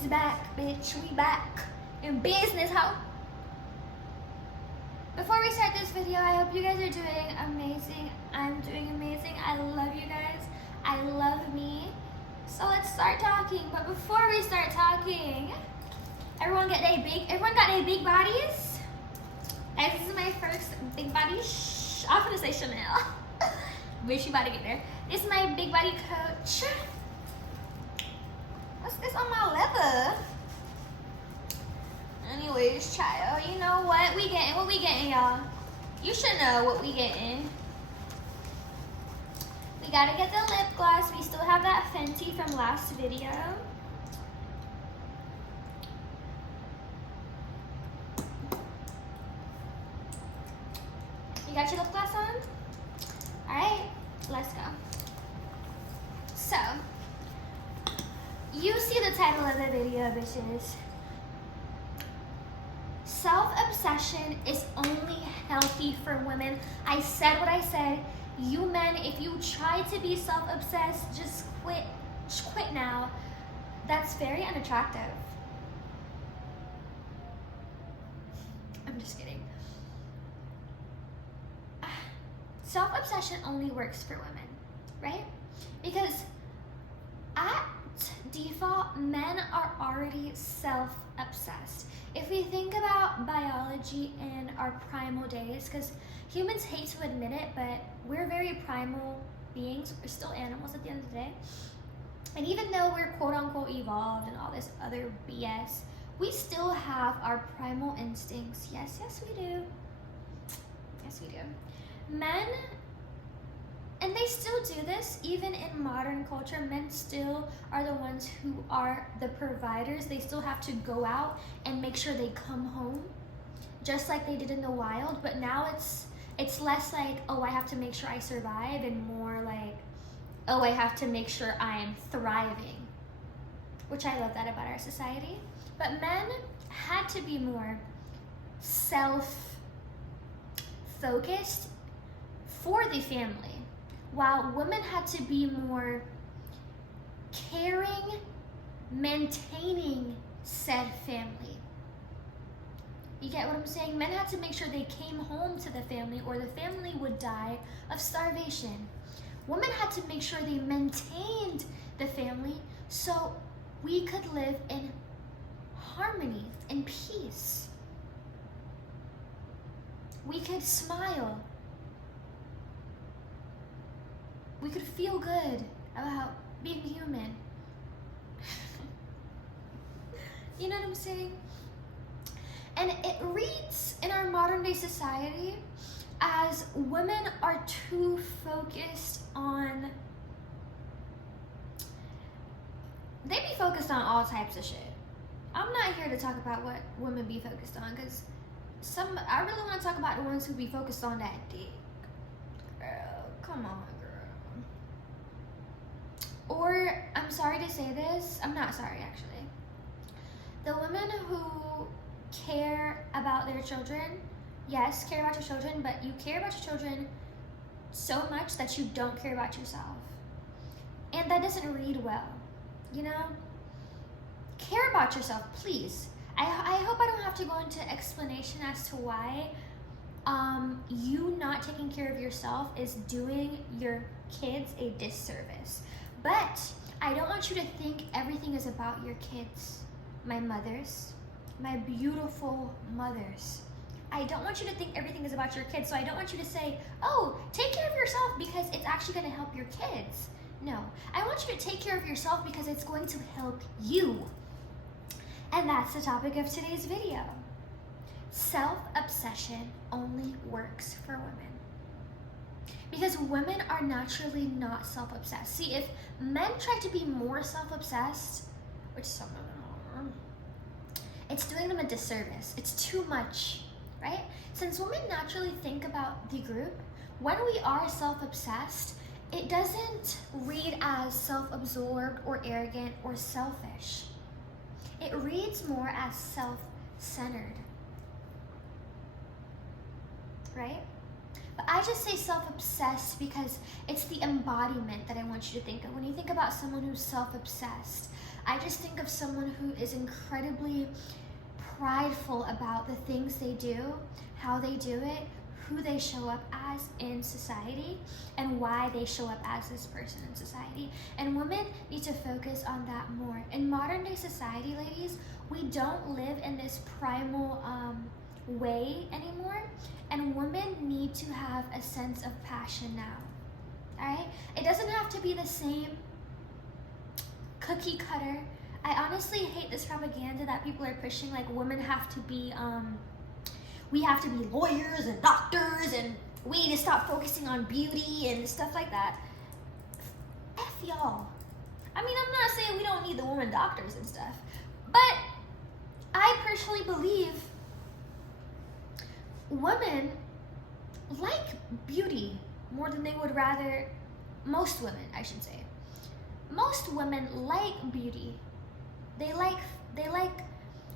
is back, bitch. We back in business, ho. Before we start this video, I hope you guys are doing amazing. I'm doing amazing. I love you guys. I love me. So let's start talking. But before we start talking, everyone got their big bodies? Guys, this is my first big body. I'm gonna say Chanel. Wish you about to get there. This is my big body coach. What's this on my leather? Anyways, child, you know what? What we getting, y'all? You should know what we getting. We gotta get the lip gloss. We still have that Fenty from last video. You got your lip gloss on? Alright, let's go. So, you see the title of the video, bitches. Self-obsession is only healthy for women. I said what I said. You men, if you try to be self-obsessed, just quit. Just quit now. That's very unattractive. I'm just kidding. Self-obsession only works for women, right? Because at default, men are already self-obsessed. If we think about biology in our primal days, because humans hate to admit it, but we're very primal beings. We're still animals at the end of the day. And even though we're quote-unquote evolved and all this other BS, we still have our primal instincts. Yes, we do. Yes, we do. Men, and they still do this, even in modern culture, men still are the ones who are the providers. They still have to go out and make sure they come home, just like they did in the wild. But now it's less like, oh, I have to make sure I survive, and more like, oh, I have to make sure I am thriving, which I love that about our society. But men had to be more self-focused for the family, while women had to be more caring, maintaining said family. You get what I'm saying? Men had to make sure they came home to the family, or the family would die of starvation. Women had to make sure they maintained the family so we could live in harmony, in peace. We could smile. We could feel good about being human. You know what I'm saying? And it reads in our modern day society as women are too focused on, they be focused on all types of shit. I'm not here to talk about what women be focused on, because I really want to talk about the ones who be focused on that dick. Girl, come on. Or, I'm sorry to say this, I'm not sorry actually. The women who care about their children, yes, care about your children, but you care about your children so much that you don't care about yourself. And that doesn't read well, you know? Care about yourself, please. I hope I don't have to go into explanation as to why you not taking care of yourself is doing your kids a disservice. But I don't want you to think everything is about your kids, my mothers, my beautiful mothers. I don't want you to think everything is about your kids, so I don't want you to say, oh, take care of yourself because it's actually going to help your kids. No, I want you to take care of yourself because it's going to help you. And that's the topic of today's video. Self-obsession only works for women. Because women are naturally not self-obsessed. See, if men try to be more self-obsessed, which some of them are, it's doing them a disservice. It's too much, right? Since women naturally think about the group, when we are self-obsessed, it doesn't read as self-absorbed or arrogant or selfish. It reads more as self-centered, right? But I just say self-obsessed because it's the embodiment that I want you to think of. When you think about someone who's self-obsessed, I just think of someone who is incredibly prideful about the things they do, how they do it, who they show up as in society, and why they show up as this person in society. And women need to focus on that more. In modern day society, ladies, we don't live in this primal way anymore, and women need to have a sense of passion now. All right? It doesn't have to be the same cookie cutter. I honestly hate this propaganda that people are pushing, like women have to be we have to be lawyers and doctors, and we need to stop focusing on beauty and stuff like that. F y'all. I mean, I'm not saying we don't need the women doctors and stuff, but I personally believe women like beauty more than they would rather, most women, I should say. Most women like beauty. They like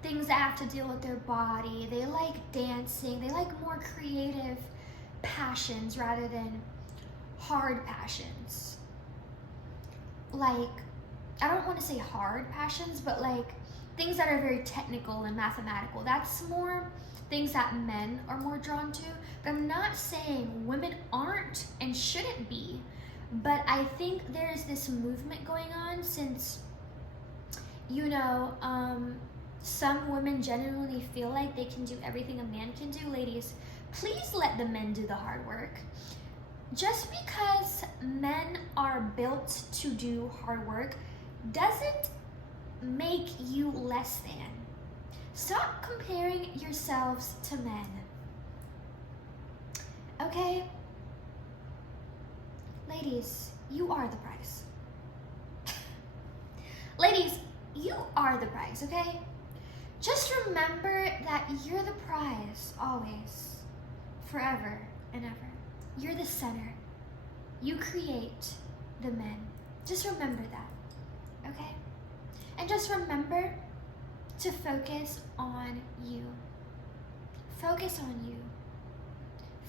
things that have to deal with their body. They like dancing. They like more creative passions rather than hard passions. Like, I don't want to say hard passions, but like things that are very technical and mathematical. That's more things that men are more drawn to. But I'm not saying women aren't and shouldn't be, but I think there's this movement going on since, you know, some women genuinely feel like they can do everything a man can do. Ladies, please let the men do the hard work. Just because men are built to do hard work doesn't make you less than. Stop comparing yourselves to men. Okay? Ladies, you are the prize. Ladies, you are the prize, okay? Just remember that you're the prize, always, forever and ever. You're the center. You create the men. Just remember that, okay? And just remember to focus on you. Focus on you.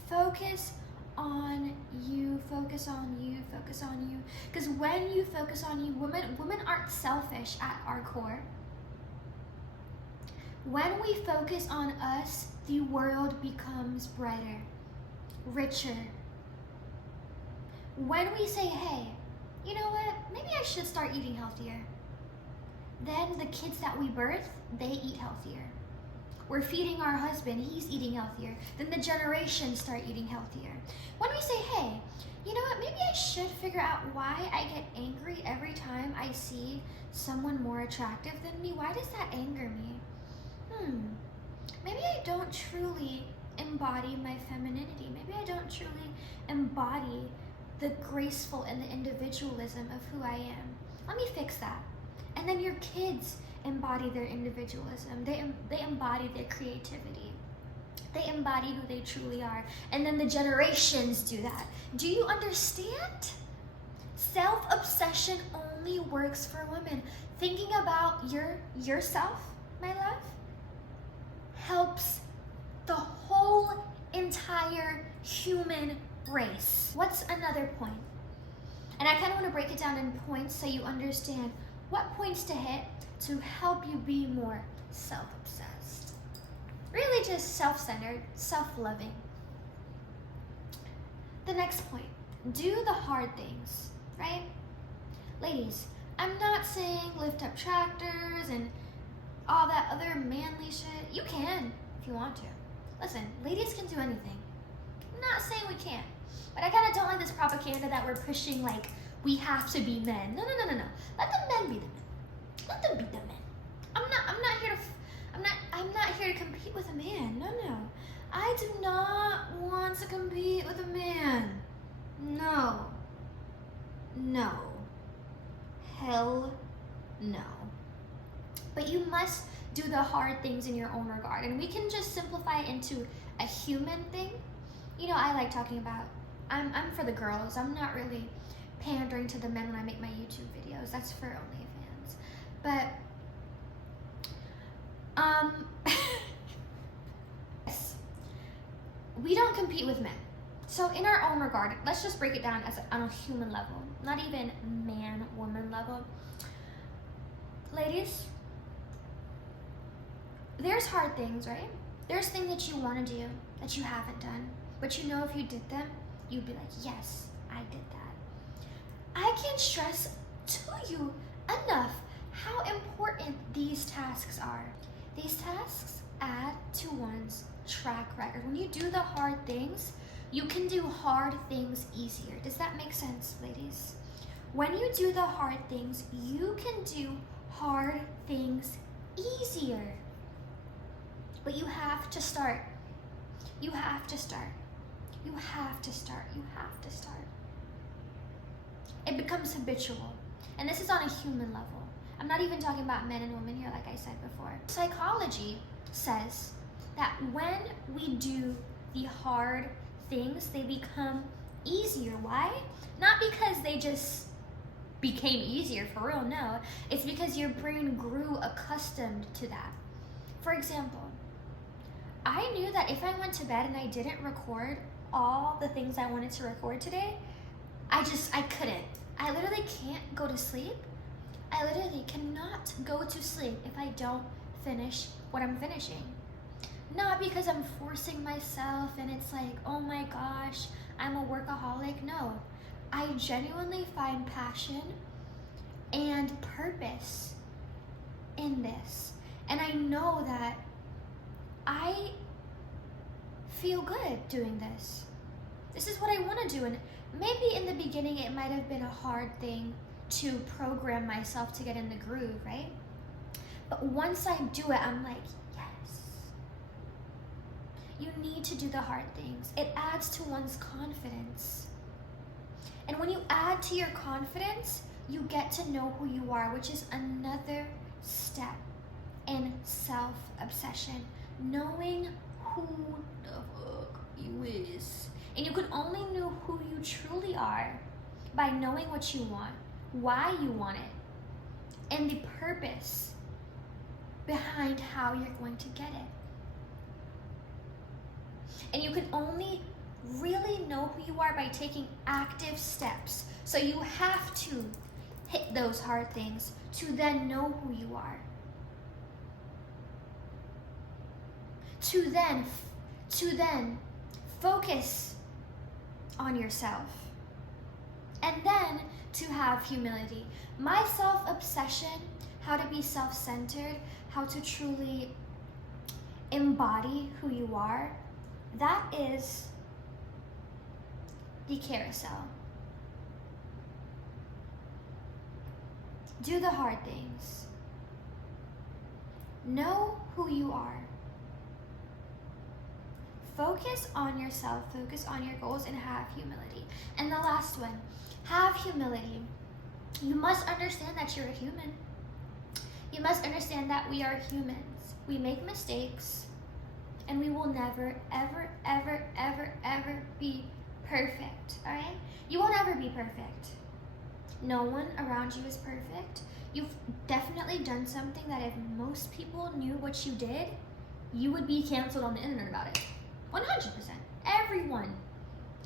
Focus on you. Focus on you. Focus on you. Because when you focus on you, women aren't selfish at our core. When we focus on us, the world becomes brighter, richer. When we say, hey, you know what, maybe I should start eating healthier, then the kids that we birth, they eat healthier. We're feeding our husband, he's eating healthier. Then the generations start eating healthier. When we say, hey, you know what, maybe I should figure out why I get angry every time I see someone more attractive than me. Why does that anger me? Maybe I don't truly embody my femininity. Maybe I don't truly embody the graceful and the individualism of who I am. Let me fix that. And then your kids embody their individualism. They embody their creativity. They embody who they truly are. And then the generations do that. Do you understand? Self-obsession only works for women. Thinking about yourself, my love, helps the whole entire human race. What's another point? And I kind of want to break it down in points so you understand what points to hit to help you be more self-obsessed. Really just self-centered, self-loving. The next point, do the hard things, right? Ladies, I'm not saying lift up tractors and all that other manly shit. You can if you want to. Listen, ladies can do anything. I'm not saying we can't, but I kind of don't like this propaganda that we're pushing like we have to be men. No. Let the men be the men. Let them be the men. I'm not here to compete with a man. No. I do not want to compete with a man. No. Hell no. But you must do the hard things in your own regard. And we can just simplify it into a human thing. You know, I like talking about, I'm for the girls. I'm not really pandering to the men when I make my YouTube videos. That's for OnlyFans. But, yes. We don't compete with men. So in our own regard, let's just break it down on a human level, not even man-woman level. Ladies, there's hard things, right? There's things that you want to do that you haven't done, but you know if you did them, you'd be like, yes, I did that. I can't stress to you enough how important these tasks are. These tasks add to one's track record. When you do the hard things, you can do hard things easier. Does that make sense, ladies? When you do the hard things, you can do hard things easier. But you have to start. You have to start. You have to start. You have to start. It becomes habitual. And this is on a human level. I'm not even talking about men and women here, like I said before. Psychology says that when we do the hard things, they become easier. Why? Not because they just became easier for real, no. It's because your brain grew accustomed to that. For example, I knew that if I went to bed and I didn't record all the things I wanted to record today, I couldn't. I literally can't go to sleep. I literally cannot go to sleep if I don't finish what I'm finishing. Not because I'm forcing myself and it's like, oh my gosh, I'm a workaholic. No, I genuinely find passion and purpose in this. And I know that I feel good doing this. This is what I want to do. And maybe in the beginning it might have been a hard thing to program myself to get in the groove, right? But once I do it, I'm like, yes. You need to do the hard things. It adds to one's confidence. And when you add to your confidence, you get to know who you are, which is another step in self-obsession. Knowing who the fuck you is. And you can only know who you truly are by knowing what you want, why you want it, and the purpose behind how you're going to get it. And you can only really know who you are by taking active steps. So you have to hit those hard things to then know who you are. To then focus on yourself. And then to have humility. My self-obsession, how to be self-centered, how to truly embody who you are, that is the carousel. Do the hard things. Know who you are. Focus on yourself, focus on your goals, and have humility. And the last one, have humility. You must understand that you're a human. You must understand that we are humans. We make mistakes, and we will never, ever, ever, ever, ever be perfect, all right? You won't ever be perfect. No one around you is perfect. You've definitely done something that if most people knew what you did, you would be canceled on the internet about it. 100%. Everyone.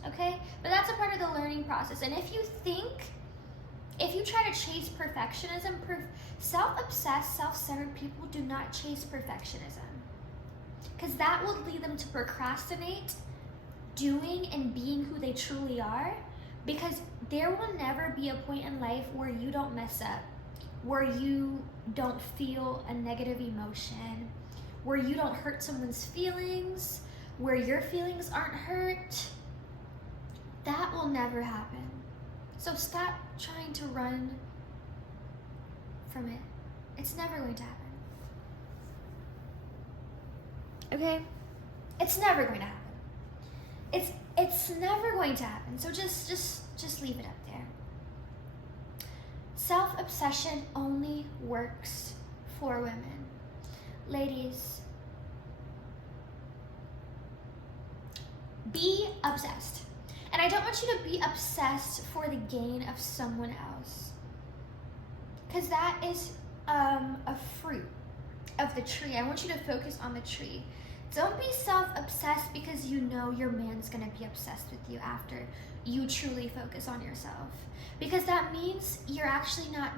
Okay? But that's a part of the learning process. And if you try to chase perfectionism, self-obsessed, self-centered people do not chase perfectionism. Because that will lead them to procrastinate doing and being who they truly are. Because there will never be a point in life where you don't mess up, where you don't feel a negative emotion, where you don't hurt someone's feelings, where your feelings aren't hurt. That will never happen. So stop trying to run from it. It's never going to happen. Okay? It's never going to happen. It's never going to happen. So just leave it up there. Self-obsession only works for women. Ladies, be obsessed. And I don't want you to be obsessed for the gain of someone else. Because that is a fruit of the tree. I want you to focus on the tree. Don't be self-obsessed because you know your man's gonna be obsessed with you after you truly focus on yourself. Because that means you're actually not